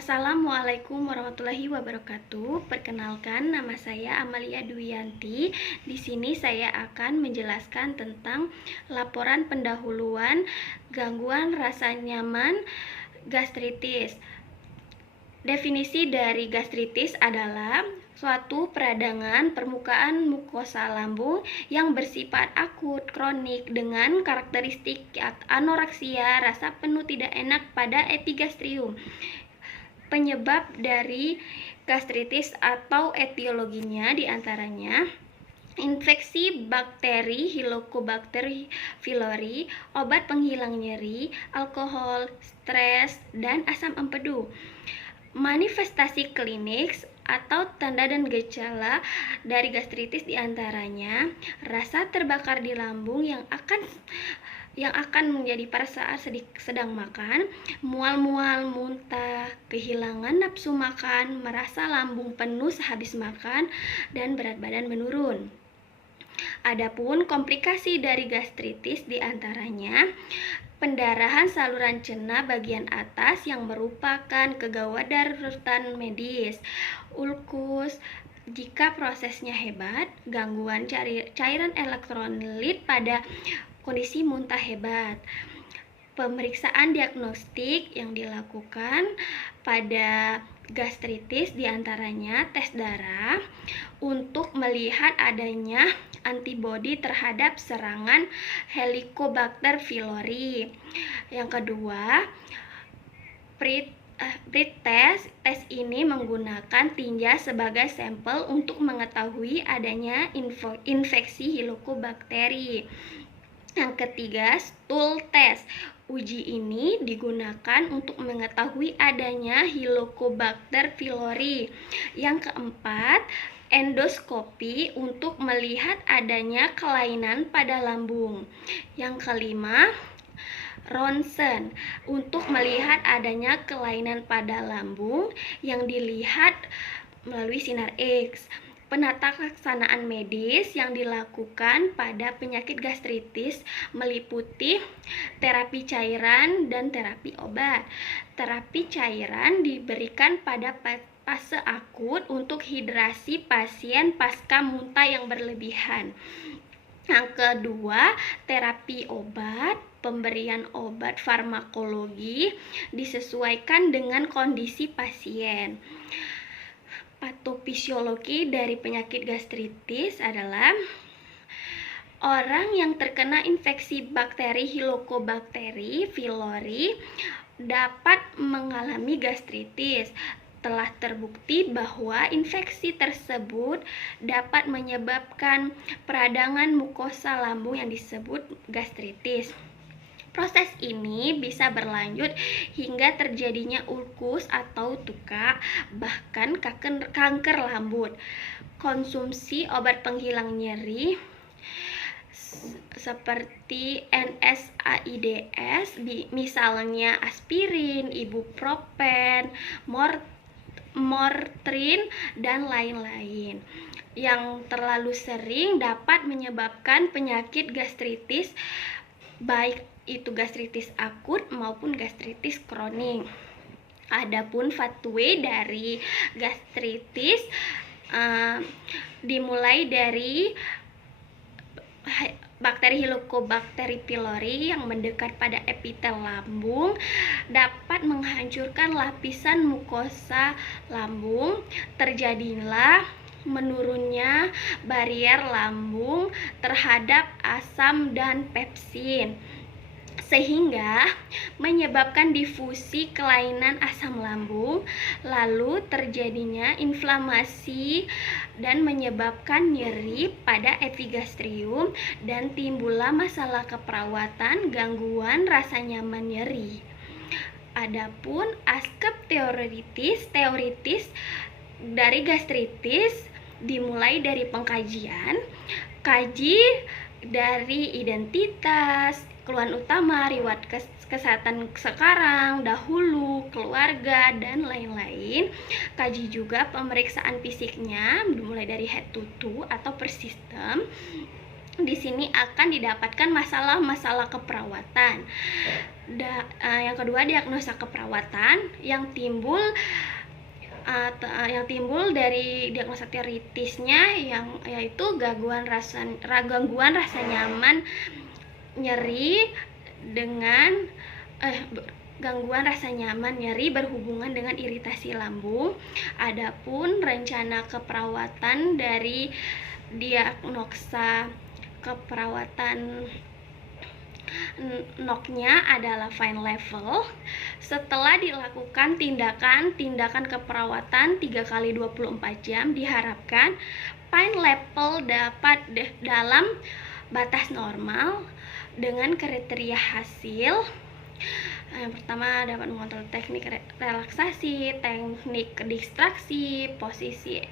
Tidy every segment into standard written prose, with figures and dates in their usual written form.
Assalamualaikum warahmatullahi wabarakatuh. Perkenalkan, nama saya Amalia Dwiyanti. Di sini saya akan menjelaskan tentang laporan pendahuluan gangguan rasa nyaman gastritis. Definisi dari gastritis adalah suatu peradangan permukaan mukosa lambung yang bersifat akut kronik dengan karakteristik anoreksia, rasa penuh tidak enak pada epigastrium. Penyebab dari gastritis atau etiologinya diantaranya infeksi bakteri Helicobacter pylori, obat penghilang nyeri, alkohol, stres, dan asam empedu. Manifestasi klinis atau tanda dan gejala dari gastritis diantaranya rasa terbakar di lambung yang akan menjadi pada saat sedang makan, mual-mual, muntah, kehilangan nafsu makan, merasa lambung penuh sehabis makan, dan berat badan menurun. Adapun komplikasi dari gastritis diantaranya pendarahan saluran cerna bagian atas yang merupakan kegawat darurat medis, ulkus jika prosesnya hebat, gangguan cairan elektrolit pada kondisi muntah hebat. Pemeriksaan diagnostik yang dilakukan pada gastritis diantaranya tes darah untuk melihat adanya antibodi terhadap serangan Helicobacter pylori. Yang kedua, Tes ini menggunakan tinja sebagai sampel untuk mengetahui adanya infeksi Helicobacter. Yang ketiga, stool test. Uji ini digunakan untuk mengetahui adanya Helicobacter pylori. Yang keempat, endoskopi untuk melihat adanya kelainan pada lambung. Yang kelima, ronsen untuk melihat adanya kelainan pada lambung yang dilihat melalui sinar X. Penataksanaan medis yang dilakukan pada penyakit gastritis meliputi terapi cairan dan terapi obat. Terapi cairan diberikan pada fase akut untuk hidrasi pasien pasca muntah yang berlebihan. Yang kedua, terapi obat. Pemberian obat farmakologi disesuaikan dengan kondisi pasien. Patofisiologi dari penyakit gastritis adalah orang yang terkena infeksi bakteri Helicobacter pylori dapat mengalami gastritis. Telah terbukti bahwa infeksi tersebut dapat menyebabkan peradangan mukosa lambung yang disebut gastritis. Proses ini bisa berlanjut hingga terjadinya ulkus atau tuka, bahkan kanker lambung. Konsumsi obat penghilang nyeri seperti NSAIDs, misalnya aspirin, ibuprofen, Motrin, dan lain-lain, yang terlalu sering dapat menyebabkan penyakit gastritis, baik itu gastritis akut maupun gastritis kronik. Adapun pathway dari gastritis dimulai dari bakteri Helicobacter pylori yang mendekat pada epitel lambung, dapat menghancurkan lapisan mukosa lambung. Terjadilah menurunnya barier lambung terhadap asam dan pepsin, sehingga menyebabkan difusi kelainan asam lambung, lalu terjadinya inflamasi dan menyebabkan nyeri pada epigastrium, dan timbullah masalah keperawatan, gangguan rasa nyaman nyeri. Adapun aspek teoritis dari gastritis dimulai dari pengkajian, kaji dari identitas, keluhan utama, riwayat kesehatan sekarang, dahulu, keluarga, dan lain-lain. Kaji juga pemeriksaan fisiknya dimulai dari head to toe atau per system. di sini akan didapatkan masalah-masalah keperawatan. Yang kedua, diagnosa keperawatan yang timbul dari diagnosa teoritisnya yaitu gangguan rasa nyaman nyeri dengan gangguan rasa nyaman nyeri berhubungan dengan iritasi lambung. Adapun rencana keperawatan dari diagnosa keperawatan NOK-nya adalah fine level. Setelah dilakukan tindakan keperawatan 3 kali 24 jam, diharapkan fine level dapat dalam batas normal dengan kriteria hasil. Yang pertama, dapat mengontrol teknik relaksasi, teknik distraksi, posisi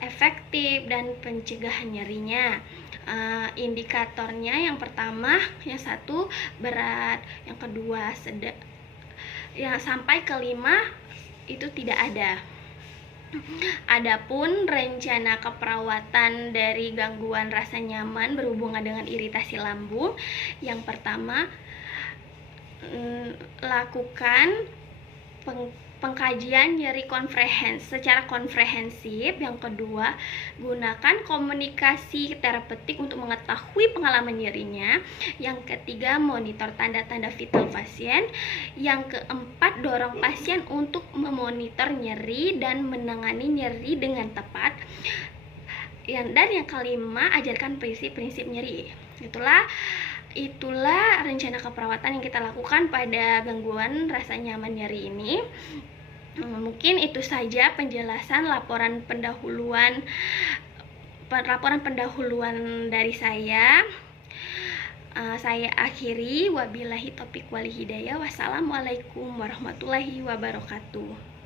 efektif, dan pencegahan nyerinya. Indikatornya yang pertama, yang satu berat, yang kedua sedang, yang sampai kelima itu tidak ada. Adapun rencana keperawatan dari gangguan rasa nyaman berhubungan dengan iritasi lambung, yang pertama, lakukan pengkajian nyeri secara komprehensif. Yang kedua, gunakan komunikasi terapeutik untuk mengetahui pengalaman nyerinya. Yang ketiga, monitor tanda-tanda vital pasien. Yang keempat, dorong pasien untuk memonitor nyeri dan menangani nyeri dengan tepat. Dan yang kelima, ajarkan prinsip-prinsip nyeri. Itulah rencana keperawatan yang kita lakukan pada gangguan rasa nyaman nyeri ini. Mungkin itu saja penjelasan laporan pendahuluan dari saya. Saya akhiri, wabillahi taufiq wal hidayah. Wassalamualaikum warahmatullahi wabarakatuh.